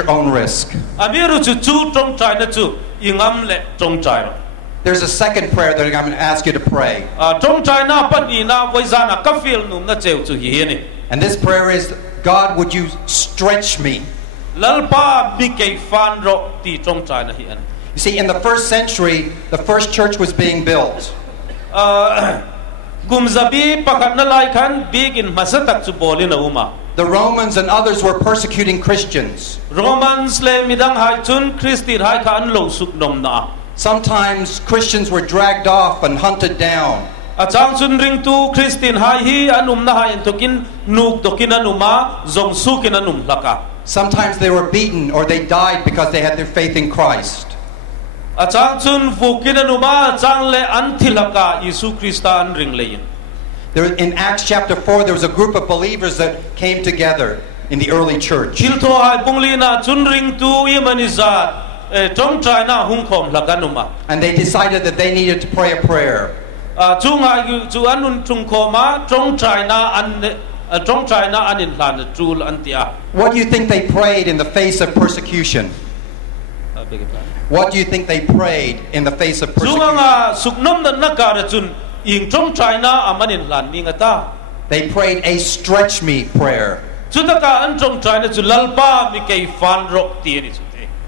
your own risk. There's a second prayer that I'm going to ask you to pray. And this prayer is, God, would you stretch me? You see, in the first century, the first church was being built. The Romans and others were persecuting Christians. Sometimes Christians were dragged off and hunted down. Sometimes they were beaten or they died because they had their faith in Christ. In Acts chapter 4, there was a group of believers that came together in the early church. And they decided that they needed to pray a prayer. What do you think they prayed in the face of persecution? What do you think they prayed in the face of persecution? They prayed a stretch me prayer.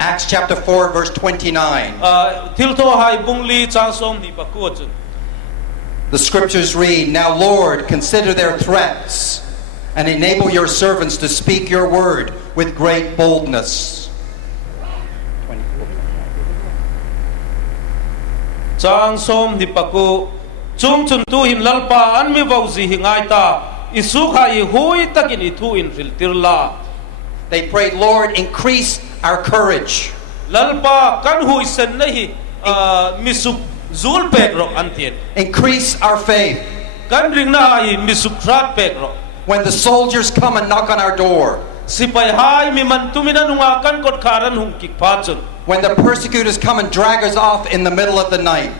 Acts chapter 4 verse 29. The scriptures read, "Now Lord, consider their threats and enable your servants to speak your word with great boldness." They prayed, "Lord, increase our courage." Increase our faith. When the soldiers come and knock on our door, when the persecutors come and drag us off in the middle of the night,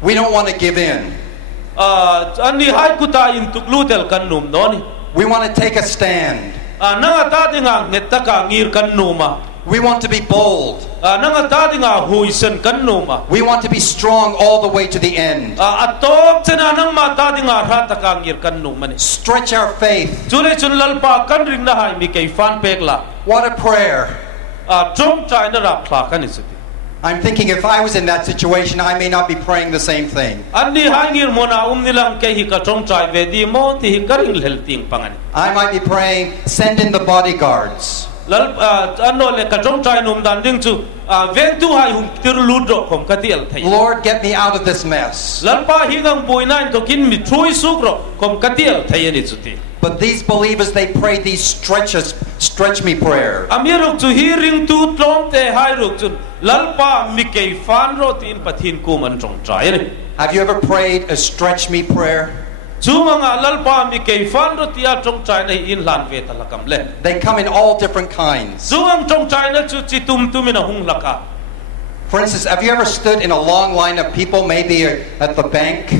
we don't want to give in. We want to take a stand. We want to be bold. We want to be strong all the way to the end. Stretch our faith. What a prayer. I'm thinking if I was in that situation, I may not be praying the same thing. I might be praying, "Send in the bodyguards." Lord, get me out of this mess. But these believers, they prayed these stretch me prayer. Have you ever prayed a stretch me prayer? They come in all different kinds. For instance, have you ever stood in a long line of people, maybe at the bank?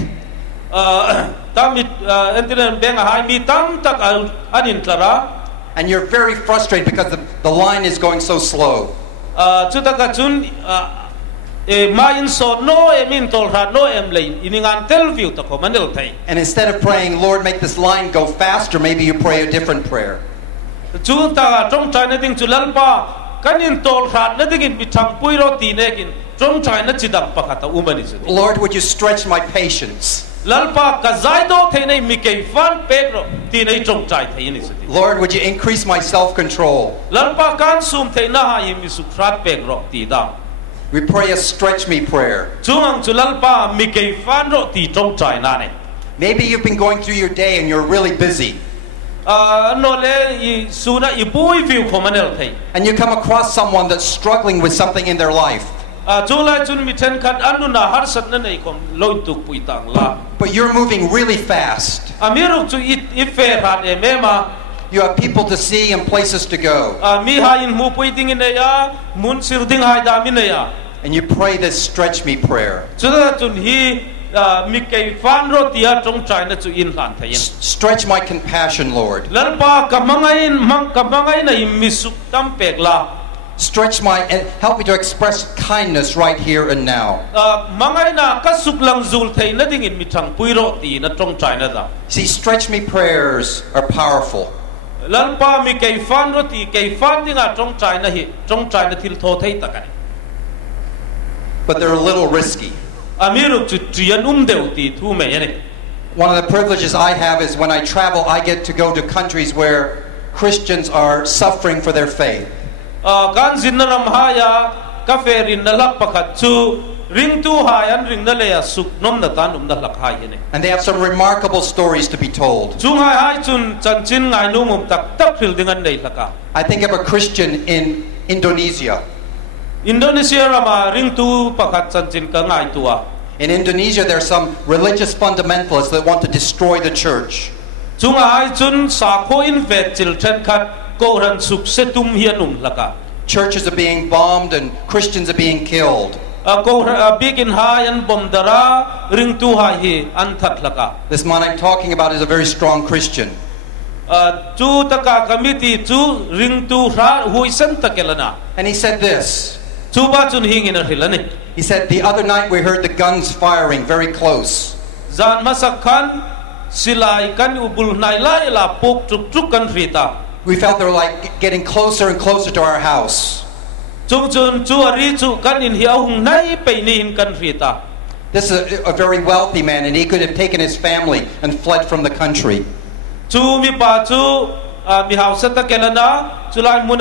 And you're very frustrated because the line is going so slow. And instead of praying, "Lord, make this line go faster," maybe you pray a different prayer. "Lord, would you stretch my patience?" "Lord, would you increase my self-control?" We pray a stretch me prayer. Maybe you've been going through your day and you're really busy. And you come across someone that's struggling with something in their life. But you're moving really fast. You have people to see and places to go. And you pray this stretch me prayer. mi kei fan ro tia trong chai na chu in hlan thain Stretch my compassion, Lord. lalpa kamangai na misuk tam pek la Stretch my and help me to express kindness right here and now. mangai na ka suk lang zul thei na ding in mi thang pui ro ti na trong chai na da See, stretch me prayers are powerful. lalpa mi kei fan ro ti kei fan dinga trong chai na hi trong chai na thil tho thei takai But they're a little risky. amiru chu trian deu ti thu me yani One of the privileges I have is when I travel, I get to go to countries where Christians are suffering for their faith. kan zin na ram haya ka ferin na lak pakhat chu ring tu hayan ring na le ya suk nom na tan na lak hai yani And they have some remarkable stories to be told. chung hai chun chan chin ngai nu mum tak tak phil dingan nei laka I think of a Christian in Indonesia. Indonesia rama ring tu pakhat chan chin ka ngai tua In Indonesia, there are some religious fundamentalists that want to destroy the church. chung hai chun sa kho in vet chil then khat ko ran suk se tum hianum laka Churches are being bombed and Christians are being killed. ko big in hayan bom dara ring tu hai hi an that laka This man I'm talking about is a very strong Christian. chu taka committee chu ring tu ra hui san takelana And he said this. chu ba chun hing in a hilani He said, the other night we heard the guns firing very close. zan masakhan silai kan ubul nai la ila pok truk truk kan rita We felt they were like getting closer and closer to our house. chung chun chu ari chu kan in hiau hung nai pe ni hin kan rita This is a very wealthy man, and he could have taken his family and fled from the country. chu mi pa chu mi hau sa takelana chu lai mun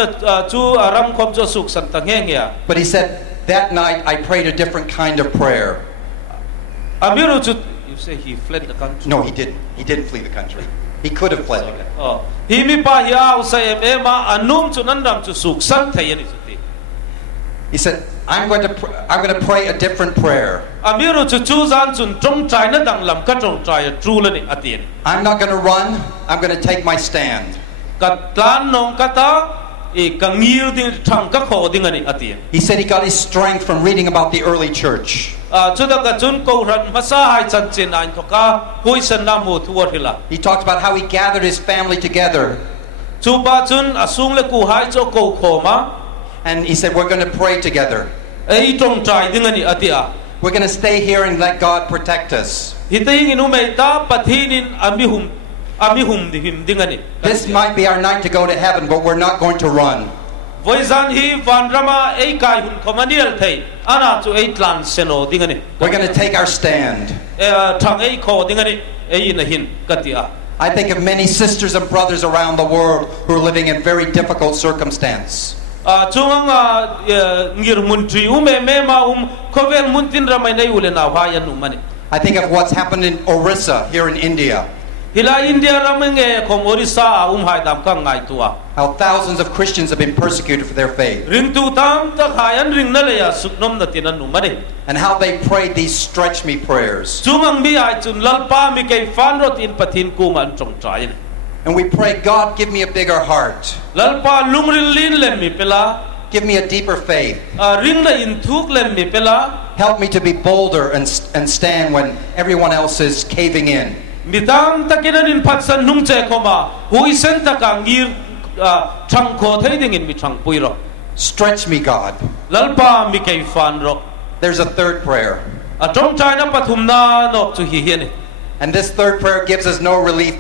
chu ram khom chu suk san ta nge nge But he said, that night I prayed a different kind of prayer. amiru chu you say he fled the country No, he didn't. He didn't flee the country. He could have fled. hi mi pa hiau sa ema anum chu nan ram chu suk san thai ni chu ti He said, I'm going to pray a different prayer. amiru chu chu zan chun trong chai na dang lam ka trong chai tru la ni atien I'm not going to run. I'm going to take my stand. ka tlan nong kata e kangir ding thang ka kho ding ani atien He said he got his strength from reading about the early church. chu da ka chun ko ran masa hai chan chin ain thoka hoi san na mu thuar hila He talked about how he gathered his family together. chu ba chun asung le ku hai cho ko khoma And he said, we're going to pray together. ei trong chai ding ani atia We're going to stay here and let God protect us. hiting inu me ta pathinin ami hum di him ding ani This might be our night to go to heaven, but we're not going to run. voi zan hi van rama ei kai hun khomanial thei ana chu ei tlan seno ding ani We're going to take our stand. thang ei kho ding ani ei na hin katia I think of many sisters and brothers around the world who are living in very difficult circumstance. chunga ngir mun tri me ma khovel mun tin ramai nei ule na hwa yan umani I think of what's happened in Orissa here in India. hila india ramenge khom orissa hai dam ka ngai tua How thousands of Christians have been persecuted for their faith. ring tu tam ta hayan ring na le ya suknom na tinan umani And how they prayed these stretch me prayers. chumang bi ai chun lalpa mi kai fan rot in pathin ku man trong trai And we pray, God, give me a bigger heart. lalpa lungril lin lem mi pela Give me a deeper faith. ring na in thuk lem mi pela Help me to be bolder and stand when everyone else is caving in. mitam takinan in patsan nung che khoma hui sen ta ka ngir thang kho thei ding in mi thang pui ro Stretch me, God. lalpa mi kai fan ro There's a third prayer. trong china pathum na nok chu hi hian And this third prayer gives us no relief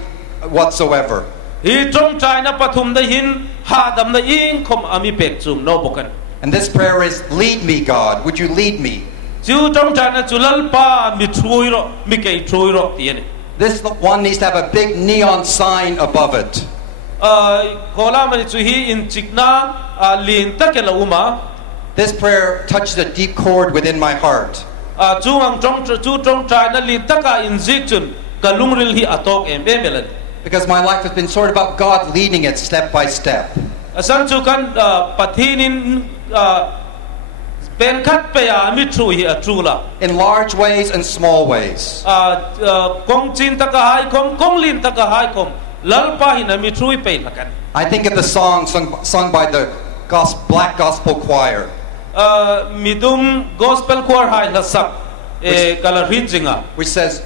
whatsoever. hi trong china pathum da hin ha dam na ing khom ami pek chum no bokan And this prayer is, lead me, God. Would you lead me? chu trong china chu lalpa mi thrui ro mi kai thrui ro tian This one needs to have a big neon sign above it. kola mani chu hi in chikna lin takela uma This prayer touches a deep chord within my heart. chu ang trong china lin taka in zik chun kalungril hi atok em emelan Because my life has been sort of about God leading it step by step. asan chu kan pathinin pen khat pe ya mi thrui hi atrula In large ways and small ways. kong chin taka hai kong lin taka hai kom lalpa hi na mi thrui pe lakan I think of the song sung by the Black Gospel Choir. midum gospel choir hai la sak kala rin jinga which says,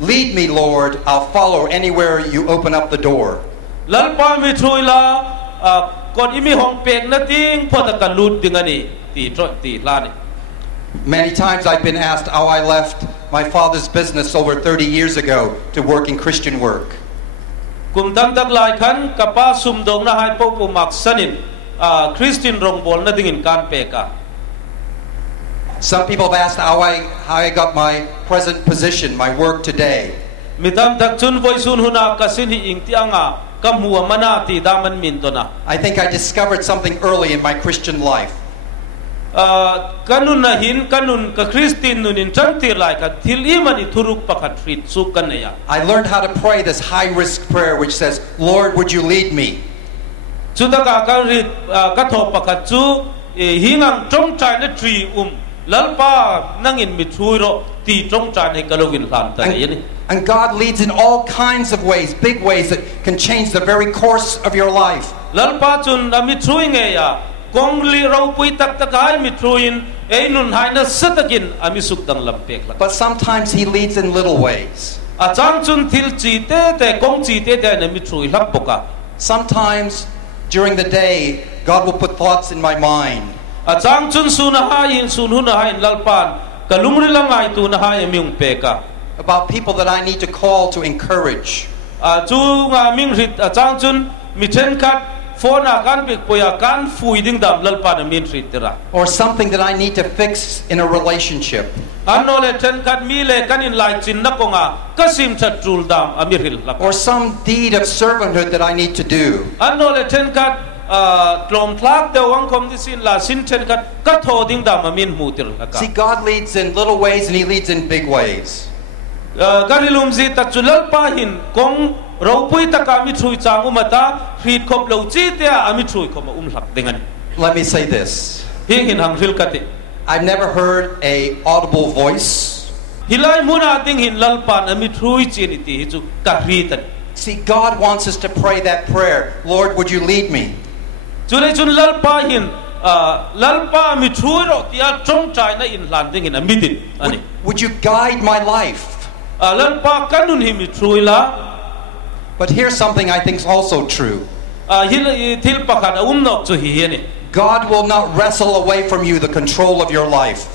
"Lead me, Lord, I'll follow anywhere you open up the door." lalpa mi thuila kon imi hong pek na ting phota kalut dingani ti lani. Many times I've been asked how I left my father's business over 30 years ago to work in Christian work. Kum tam tak lai khan kapa sum dong na hai po pu mak sanin Christian rong bol na dingin kan peka. Some people have asked how I got my present position, my work today. Mitam tak chun voi sun huna kasin hi ing tianga kamua mana ti daman min to na. I think I discovered something early in my Christian life. Kanun na hin kanun ka Christian nunin chantir lai ka thil imani thuruk pakat rit su kan ya. I learned how to pray this high risk prayer which says, "Lord, would you lead me?" Chuta ka rit ka tho pakat chu hingang trong chai na tri lalpa nangin mi thui ti trong chai ne kalovin hlan ta yani. And God leads in all kinds of ways, big ways that can change the very course of your life. Lalpa chun ami thui nge ya kongli rau pui tak hai mi thuin nun hai na satakin ami suk dang lampek la. But sometimes He leads in little ways. Chang chun thil chi te kong chi te na mi thui lap poka. Sometimes during the day, God will put thoughts in my mind. Chang chun suna hain sun huna hain lalpan kalumri langai tu na hai miung peka. About people that I need to call to encourage. Chu nga ming rit chang chun mi chen kat phone kan bik poya kan fui ding dam lalpan min rit tera. Or something that I need to fix in a relationship. Anno le chen kat mi le kanin lai chin na konga kasim chat trul dam amiril lap. Or some deed of servanthood that I need to do. Anno le chen kat tlom thlak de wang kom di sin la sin chen kat ka tho ding dam amin mutir laka. See, God leads in little ways and He leads in big ways. Garilum zi tak chulal pahin kong ropui takami thui changu mata hrit khop lo chi te ami thui khoma lak dengan. Let me say this. Hin hang ril kati. I've never heard a audible voice. Hilai muna ting hin lalpan ami thui chin iti hi chu ka hritan. See, God wants us to pray that prayer. Lord, would you lead me? Chule chun lalpa hin lalpa ami thui ro tia trong chai na in hlan ding hin amidin ani. Would you guide my life? Lalpa kanun hi mi thui la. But here's something I think is also true. Thil pakhat nok chu hi ni. God will not wrestle away from you the control of your life.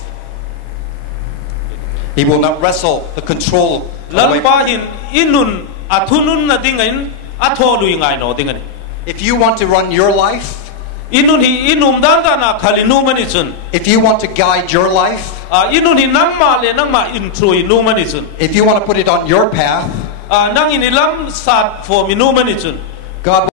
He will not wrestle the control away. Lalpa hin inun athunun na dingain atholu ingai no dingani. If you want to run your life, inun hi inum dan na khalinu mani chun. if you want to guide your life, inun hi nangma le nangma intrui nu mani chun. if you want to put it on your path, Nang inilam sat for minu mani chun. God